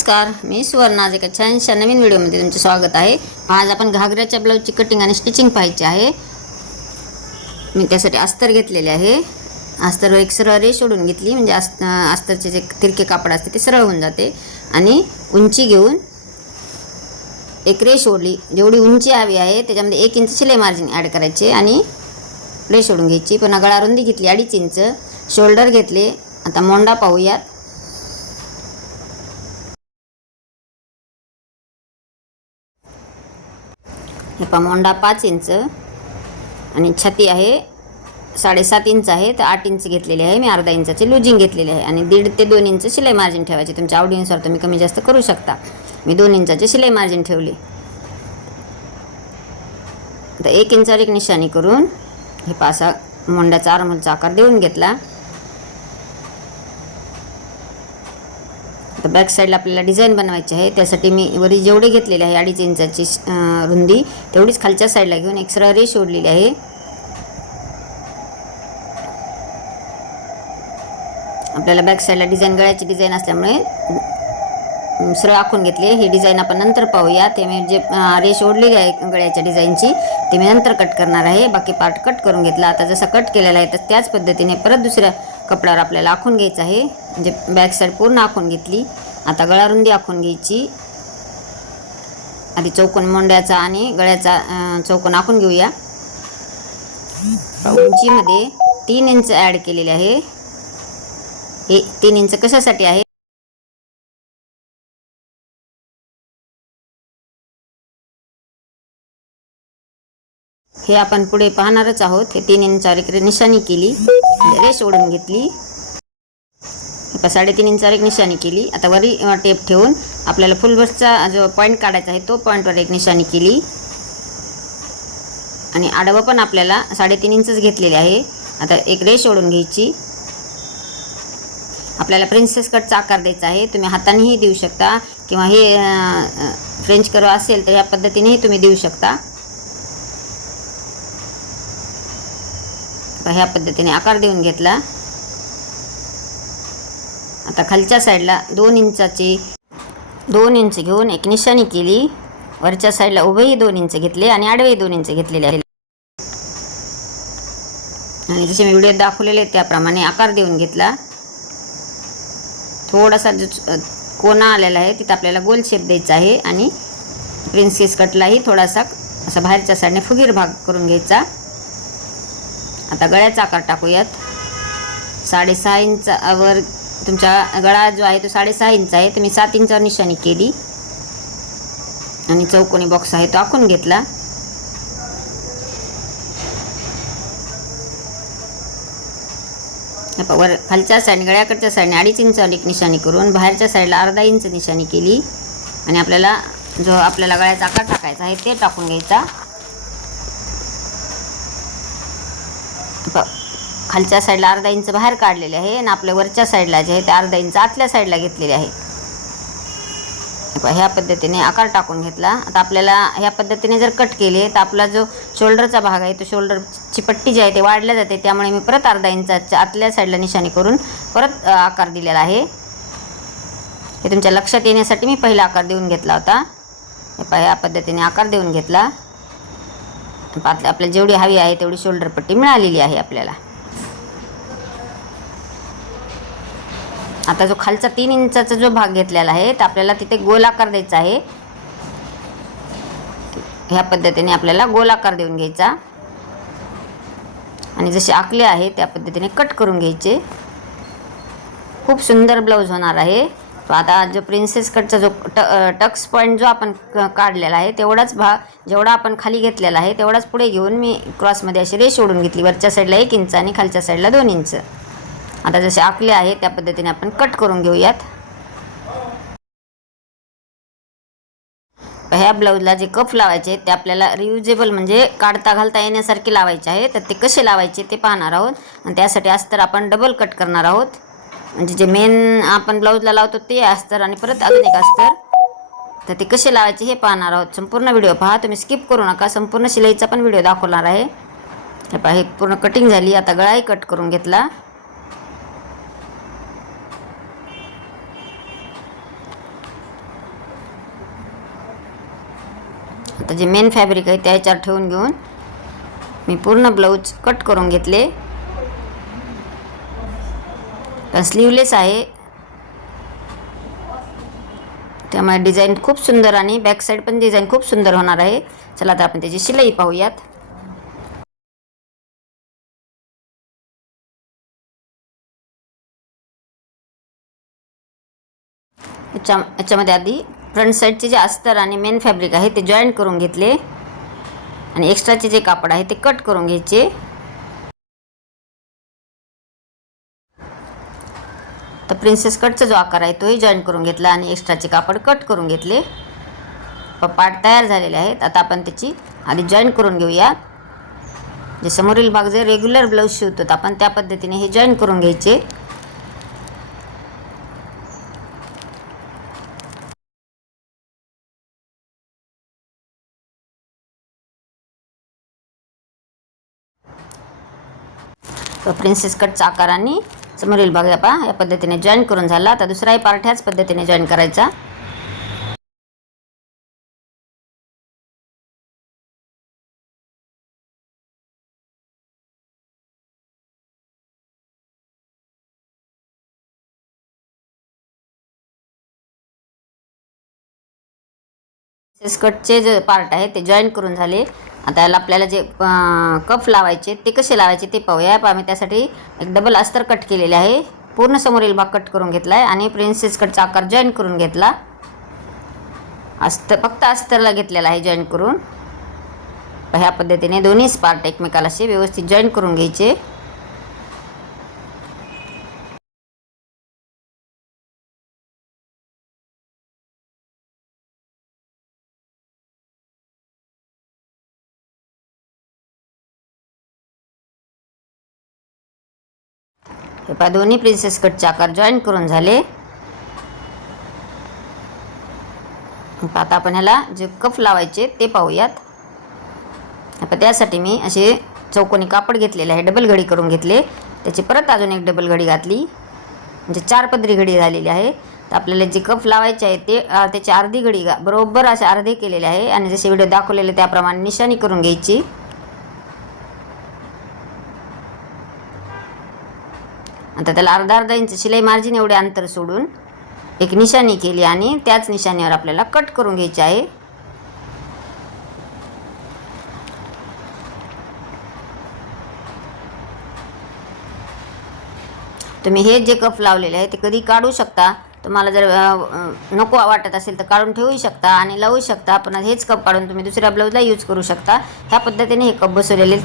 नमस्कार, मी सुवर्णा. आज एका छानशा नवीन व्हिडिओमध्ये तुमचे स्वागत आहे. आज आपण घागऱ्याच्या ब्लाऊजची कटिंग आणि स्टिचिंग पाहायची आहे. मी त्यासाठी अस्तर घेतलेले आहे. अस्तरवर एक सरळ रेष ओढून घेतली, म्हणजे अस्तरचे जे तिरके कापड असते ते सरळ होऊन जाते. आणि उंची घेऊन एक रेष ओढली. जेवढी उंची हवी आहे त्याच्यामध्ये 1 इंच शिलाई मार्जिन ॲड करायचे आणि रेष ओढून घ्यायची. पुन्हा गळा रुंदी घेतली 2.5 इंच. शोल्डर घेतले. आता मोंडा पाहूयात. हे पहा, मोंडा 5 इंच आणि छाती आहे 7.5 इंच आहे, तर 8 इंच घेतलेली आहे. मी अर्धा इंचाची लुजिंग घेतलेली आहे आणि 1.5 ते 2 इंच शिलाई मार्जिन ठेवायची. तुमच्या आवडीनुसार तुम्ही कमी जास्त करू शकता. मी 2 इंचाची शिलाई मार्जिन ठेवली. तर 1 इंचावर एक निशाणी करून हे पासा मोंड्याचा आर्महोलचा आकार देऊन घेतला. तर बॅक साईडला आपल्याला डिझाईन बनवायची आहे. त्यासाठी मी वरी जेवढे घेतलेले आहे 2.5 इंचाची रुंदी, तेवढीच खालच्या साईडला घेऊन एक सरळ रेष ओढलेली आहे. आपल्याला बॅक साईडला डिझाईन गळ्याची डिझाईन असल्यामुळे सरळ आखून घेतले. ही डिझाईन आपण नंतर पाहूया. ते मी जे रेष ओढलेली आहे गळ्याच्या डिझाईनची ते मी नंतर कट करणार आहे. बाकी पार्ट कट करून घेतला. आता जसा कट केलेला आहे तर त्याच पद्धतीने परत दुसऱ्या कपड्यावर आपल्याला आखून घ्यायचं आहे. म्हणजे बॅक साईड पूर्ण आखून घेतली. आता गळा रुंदी आखून घ्यायची. आधी चौकोन मोंड्याचा आणि गळ्याचा चौकोन आखून घेऊया. उंचीमध्ये 3 इंच ॲड केलेले आहे. हे 3 इंच कशासाठी आहे? हे आपण पुढे पाहणारच आहोत. हे 3 इंचावर एक निशाणी केली, रेष ओढून घेतली. 3.5 इंचावर एक निशाणी केली. आता वरी टेप ठेवून आपल्याला फुलबसचा जो पॉईंट काढायचा आहे तो पॉईंटवर एक निशाणी केली. आणि आडवं पण आपल्याला 3.5 इंचच घेतलेले आहे. आता एक रेष ओढून घ्यायची. आपल्याला प्रिन्सेस कटचा आकार द्यायचा आहे. तुम्ही हातानेही देऊ शकता किंवा हे फ्रेंच कर्व असेल तर या पद्धतीनेही तुम्ही देऊ शकता. ह्या पद्धतीने आकार देऊन घेतला. आता खालच्या साईडला 2 इंच घेऊन एक निशाणी केली. वरच्या साईडला उभेही 2 इंच घेतले आणि आडवेही 2 इंच घेतलेले आहे. आणि जसे मी व्हिडिओत दाखवलेले त्याप्रमाणे आकार देऊन घेतला. थोडासा जो कोना आलेला आहे तिथं आपल्याला गोल शेप द्यायचा आहे. आणि प्रिन्सेस कटलाही थोडासा असा बाहेरच्या साईडने फुगीर भाग करून घ्यायचा. आता गळ्याचा आकार टाकूयात. 6.5 इंचावर तुमचा गळा जो आहे तो 6.5 इंच आहे, तर मी 7 इंचावर निशाणी केली आणि चौकोनी बॉक्स आहे तो आखून घेतला. वर खालच्या साईडने गळ्याकडच्या साईडने 2.5 इंचावर एक निशाणी करून बाहेरच्या साईडला अर्धा इंच निशाणी केली. आणि आपल्याला गळ्याचा आकार टाकायचा आहे ते टाकून घ्यायचा. खालच्या साईडला अर्धा इंच बाहेर काढलेले आहे आणि आपल्या वरच्या साईडला जे आहे ते अर्धा इंच आतल्या साईडला घेतलेले आहे. ह्या पद्धतीने आकार टाकून घेतला. आता आपल्याला ह्या पद्धतीने जर कट केले तर आपला जो शोल्डरचा भाग आहे तो शोल्डरची पट्टी जी आहे ते वाढल्या जाते. त्यामुळे मी परत अर्धा इंचाच्या आतल्या साईडला निशाणी करून परत आकार दिलेला आहे. हे तुमच्या लक्षात येण्यासाठी मी पहिला आकार देऊन घेतला होता. ह्या पद्धतीने आकार देऊन घेतला. आपल्याला जेवढी हवी आहे तेवढी शोल्डर पट्टी मिळालेली आहे आपल्याला. आता जो खालचा 3 इंचाचा जो भाग घेतलेला आहे तर आपल्याला तिथे गोल आकार द्यायचा आहे. ह्या पद्धतीने आपल्याला गोल आकार देऊन घ्यायचा आणि जसे आखले आहे त्या पद्धतीने कट करून घ्यायचे. खूप सुंदर ब्लाऊज होणार आहे. आता जो प्रिन्सेस कटचा जो टक्स पॉईंट जो आपण काढलेला आहे तेवढाच भाग जेवढा आपण खाली घेतलेला आहे तेवढाच पुढे घेऊन मी क्रॉसमध्ये अशी रेष ओढून घेतली. वरच्या साईडला 1 इंच आणि खालच्या साईडला 2 इंच. आता जसे आखले आहे त्या पद्धतीने आपण कट करून घेऊयात. ह्या ब्लाऊजला जे कफ लावायचे ते आपल्याला रियुजेबल म्हणजे काढता घालता येण्यासारखे लावायचे आहे. तर ते कसे लावायचे ते पाहणार आहोत. आणि त्यासाठी अस्तर आपण डबल कट करणार आहोत. म्हणजे जे मेन आपण ब्लाऊजला लावतो ते अस्तर आणि परत अजून एक अस्तर. तर ते कसे लावायचे हे पाहणार आहोत. संपूर्ण व्हिडिओ पहा, तुम्ही स्किप करू नका. संपूर्ण शिलाईचा पण व्हिडिओ दाखवणार आहे. हे पहा, हे पूर्ण कटिंग झाली. आता गळाही कट करून घेतला. आता जे मेन फॅब्रिक आहे त्या याच्यावर ठेवून घेऊन मी पूर्ण ब्लाऊज कट करून घेतले. स्लीवलेस आहे त्यामुळे डिझाईन खूप सुंदर आणि बॅक साईड पण डिझाईन खूप सुंदर होणार आहे. चला आता आपण त्याची शिलाई पाहूयात. याच्यामध्ये आधी फ्रंट साईडचे जे अस्तर आणि मेन फॅब्रिक आहे ते जॉईंट करून घेतले आणि एक्स्ट्राचे जे कापड आहे ते कट करून घ्यायचे. तर प्रिन्सेस कटचा जो आकार आहे तोही जॉईन करून घेतला आणि एक्स्ट्राचे कापड कट करून घेतले. पार्ट तयार झालेले आहेत. आता आपण त्याची आधी जॉईन करून घेऊया. जे समोरील भाग जे रेग्युलर ब्लाऊज शिवतो आपण त्या पद्धतीने हे जॉईन करून घ्यायचे. तर प्रिन्सेस कटचा आकार आणि समोरील भाग या पद्धतीने जॉईन करून झाला. आता दुसराही पार्ट ह्याच पद्धतीने जॉईन करायचा. प्रिन्सेस कटचे जे पार्ट आहे ते जॉईन करून झाले. आता याला आपल्याला जे कफ लावायचे ते कसे लावायचे ते पाहूया. आम्ही त्यासाठी एक डबल अस्तर कट केलेले आहे. पूर्ण समोरील भाग कट करून घेतला आहे आणि प्रिन्सेस कटचा आकार जॉईन करून घेतला. फक्त अस्तरला घेतलेला आहे जॉईन करून. ह्या पद्धतीने दोन्ही पार्ट एकमेकाला असे व्यवस्थित जॉईन करून घ्यायचे. हे पहा दोन्ही प्रिन्सेस कटचे आकार जॉईन करून झाले. आता आपण ह्याला जे कफ लावायचे ते पाहूयात. आता त्यासाठी मी असे चौकोनी कापड घेतलेले आहे. डबल घडी करून घेतले. त्याची परत अजून एक डबल घडी घातली म्हणजे 4 पदरी घडी झालेली आहे. तर आपल्याला जे कफ लावायचे आहे ते त्याची अर्धी घडी बरोबर असे अर्धे केलेले आहे आणि जसे व्हिडिओ दाखवलेले त्याप्रमाणे निशाणी करून घ्यायची. आता त्याला अर्धा इंच शिलाई मार्जिन एवढे अंतर सोडून एक निशाणी केली आणि त्याच निशाणीवर आपल्याला कट करून घ्यायचे आहे. तुम्ही हे जे कफ लावलेले आहे ते कधी काढू शकता. तुम्हाला जर नको वाटत असेल तर काढून ठेवू शकता आणि लावू शकता. पण हेच कप काढून तुम्ही दुसऱ्या ब्लाऊजला यूज करू शकता. ह्या पद्धतीने हे कप बसवलेले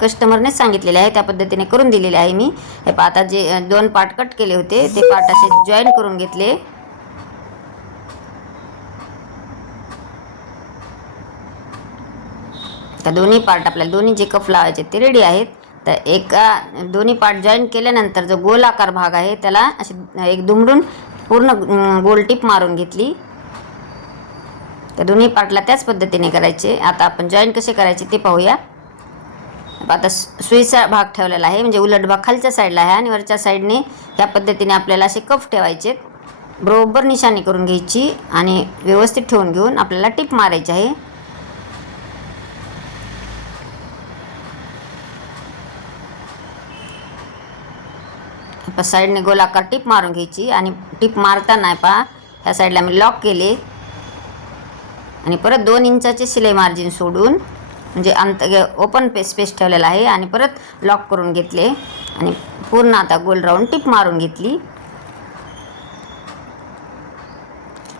कस्टमरनेच सांगितलेले आहे त्या पद्धतीने करून दिलेले आहे मी. हे आता जे 2 पार्ट कट केले होते ते पार्ट असे जॉईन करून घेतले. आता दोन्ही पार्ट आपल्याला दोन्ही जे कफ लावायचे ते रेडी आहेत. तर दोन्ही पार्ट जॉईन केल्यानंतर जो गोल आकार भाग आहे त्याला असे एक दुमडून पूर्ण गोल टिप मारून घेतली. तर दोन्ही पार्टला त्याच पद्धतीने करायचे. आता आपण जॉईन कसे करायचे ते पाहूया. आता सुईचा भाग ठेवलेला आहे म्हणजे उलट भाग खालच्या साईडला आहे आणि वरच्या साईडने ह्या पद्धतीने आपल्याला असे कफ ठेवायचे. बरोबर निशाणी करून घ्यायची आणि व्यवस्थित ठेवून घेऊन आपल्याला टिप मारायची आहे. साईडने गोलाकार टिप मारून घ्यायची आणि टिप मारताना पहा ह्या साईडला मी लॉक केले आणि परत 2 इंचाचे शिलाई मार्जिन सोडून म्हणजे ओपन स्पेस ठेवलेला आहे आणि परत लॉक करून घेतले आणि पूर्ण आता गोल राऊंड टिप मारून घेतली.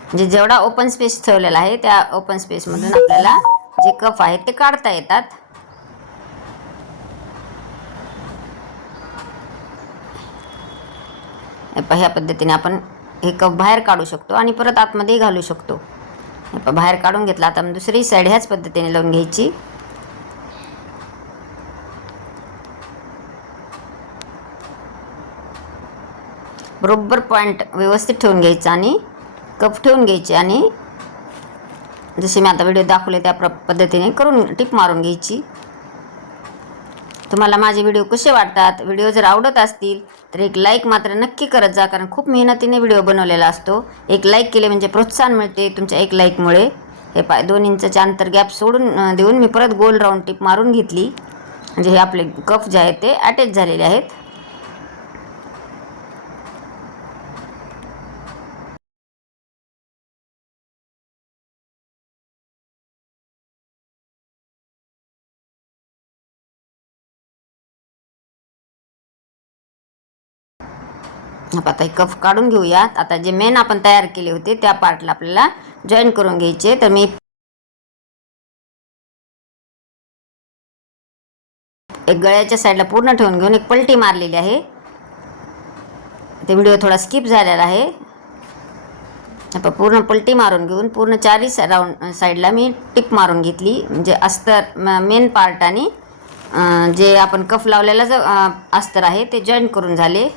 म्हणजे जेवढा ओपन स्पेस ठेवलेला आहे त्या ओपन स्पेसमधून आपल्याला जे कफ आहेत ते काढता येतात. ह्या पद्धतीने आपण हे कप बाहेर काढू शकतो आणि परत आतमध्ये घालू शकतो. बाहेर काढून घेतला. आता दुसरी साईड ह्याच पद्धतीने लावून घ्यायची. बरोबर पॉईंट व्यवस्थित ठेवून घ्यायचा आणि कप ठेवून घ्यायचे आणि जसे मी आता व्हिडिओ दाखवले त्या पद्धतीने करून टिप मारून घ्यायची. तुम्हाला माझे व्हिडिओ कसे वाटतात? व्हिडिओ जर आवडत असतील तर एक लाईक मात्र नक्की करत जा, कारण खूप मेहनतीने व्हिडिओ बनवलेला असतो. एक लाईक केले म्हणजे प्रोत्साहन मिळते तुमच्या एक लाईकमुळे. हे 2 इंचाचे अंतर गॅप सोडून देऊन मी परत गोल राऊंड टिप मारून घेतली. म्हणजे हे आपले कफ जे आहेत ते अटॅच झालेले आहेत. आता हे कफ काढून घेऊयात. आता जे मेन आपण तयार केले होते त्या पार्टला आपल्याला जॉईन करून घ्यायचे. तर मी एक गळ्याच्या साईडला पूर्ण ठेवून घेऊन एक पलटी मारलेली आहे. ते व्हिडिओ थोडा स्किप झालेला आहे. आपण पूर्ण पलटी मारून घेऊन पूर्ण 4 राऊंड साईडला मी टिप मारून घेतली. म्हणजे अस्तर मेन पार्ट आणि जे आपण कफ लावलेला जो अस्तर आहे ते जॉईन करून झाले.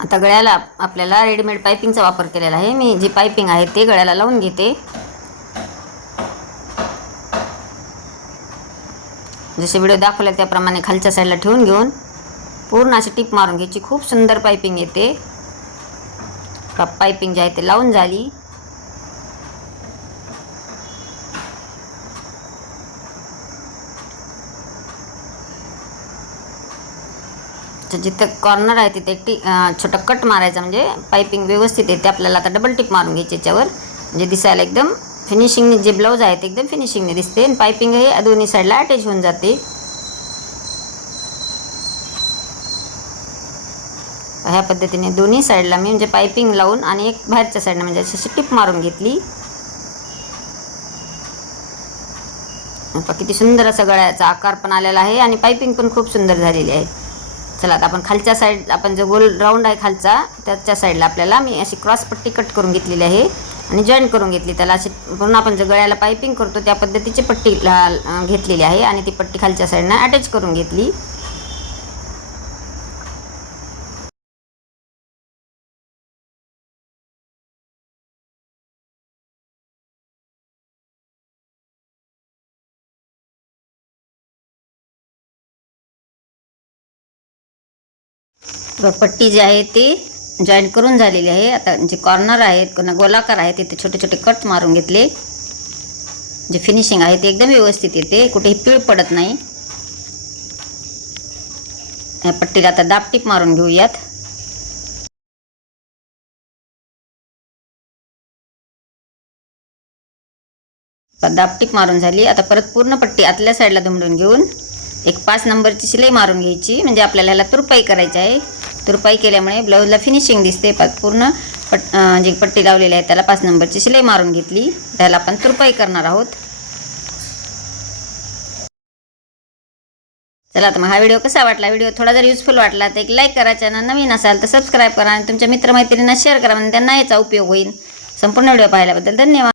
आता गळ्याला आपल्याला रेडीमेड पायपिंगचा वापर केलेला आहे. मी जी पायपिंग आहे ते गळ्याला लावून घेते. जसे व्हिडिओ दाखवले त्याप्रमाणे खालच्या साईडला ठेवून घेऊन पूर्ण अशी टिप मारून घ्यायची. खूप सुंदर पायपिंग येते. पायपिंग जी आहे ते लावून झाली. जिथे कॉर्नर आहे तिथे एक छोटा कट मारायचा म्हणजे पायपिंग व्यवस्थित येते. आपल्याला आता डबल टिप मारून घ्यायची याच्यावर. म्हणजे दिसायला एकदम फिनिशिंगने जे ब्लाऊज आहे ते एकदम फिनिशिंगने दिसते. आणि पायपिंग हे दोन्ही साईडला अटॅच होऊन जाते. ह्या पद्धतीने दोन्ही साईडला मी म्हणजे पायपिंग लावून आणि एक बाहेरच्या साईडला म्हणजे अशी टिप मारून घेतली. किती सुंदर असा गळ्याचा आकार पण आलेला आहे आणि पायपिंग पण खूप सुंदर झालेली आहे. चला आता आपण खालच्या साईड आपण जो गोल राऊंड आहे खालचा त्याच्या साईडला आपल्याला मी अशी क्रॉस पट्टी कट करून घेतलेली आहे आणि जॉईन करून घेतली. त्याला अशी पूर्ण आपण जो गळ्याला पायपिंग करतो त्या पद्धतीची पट्टी घेतलेली आहे आणि ती पट्टी खालच्या साईडनं अटॅच करून घेतली. पट्टी जी आहे ती जॉईन करून झालेली आहे. आता जे कॉर्नर आहेत किंवा गोलाकार आहे तिथे छोटे छोटे कट मारून घेतले. जे फिनिशिंग आहे ते एकदम व्यवस्थित येते. कुठेही पीळ पडत नाही. या पट्टीला आता दाब टिप मारून घेऊयात. दाब टिप मारून झाली. आता परत पूर्ण पट्टी आतल्या साईडला दुमडून घेऊन एक 5 नंबरची शिलाई मारून घ्यायची. म्हणजे आपल्याला ह्याला तुरपाई करायची आहे. तुरपाई केल्यामुळे ब्लाऊजला फिनिशिंग दिसते. पूर्ण जी पट्टी लावलेली आहे त्याला 5 नंबरची शिलाई मारून घेतली. त्याला आपण तुरपाई करणार आहोत. चला तर मग हा व्हिडिओ कसा वाटला. व्हिडिओ थोडा जर युजफुल वाटला तर एक लाईक करा. चॅनल नवीन असाल तर सबस्क्राईब करा आणि तुमच्या मित्रमैत्रिणींना शेअर करा म्हणजे त्यांना याचा उपयोग होईल. संपूर्ण व्हिडिओ पाहिल्याबद्दल धन्यवाद.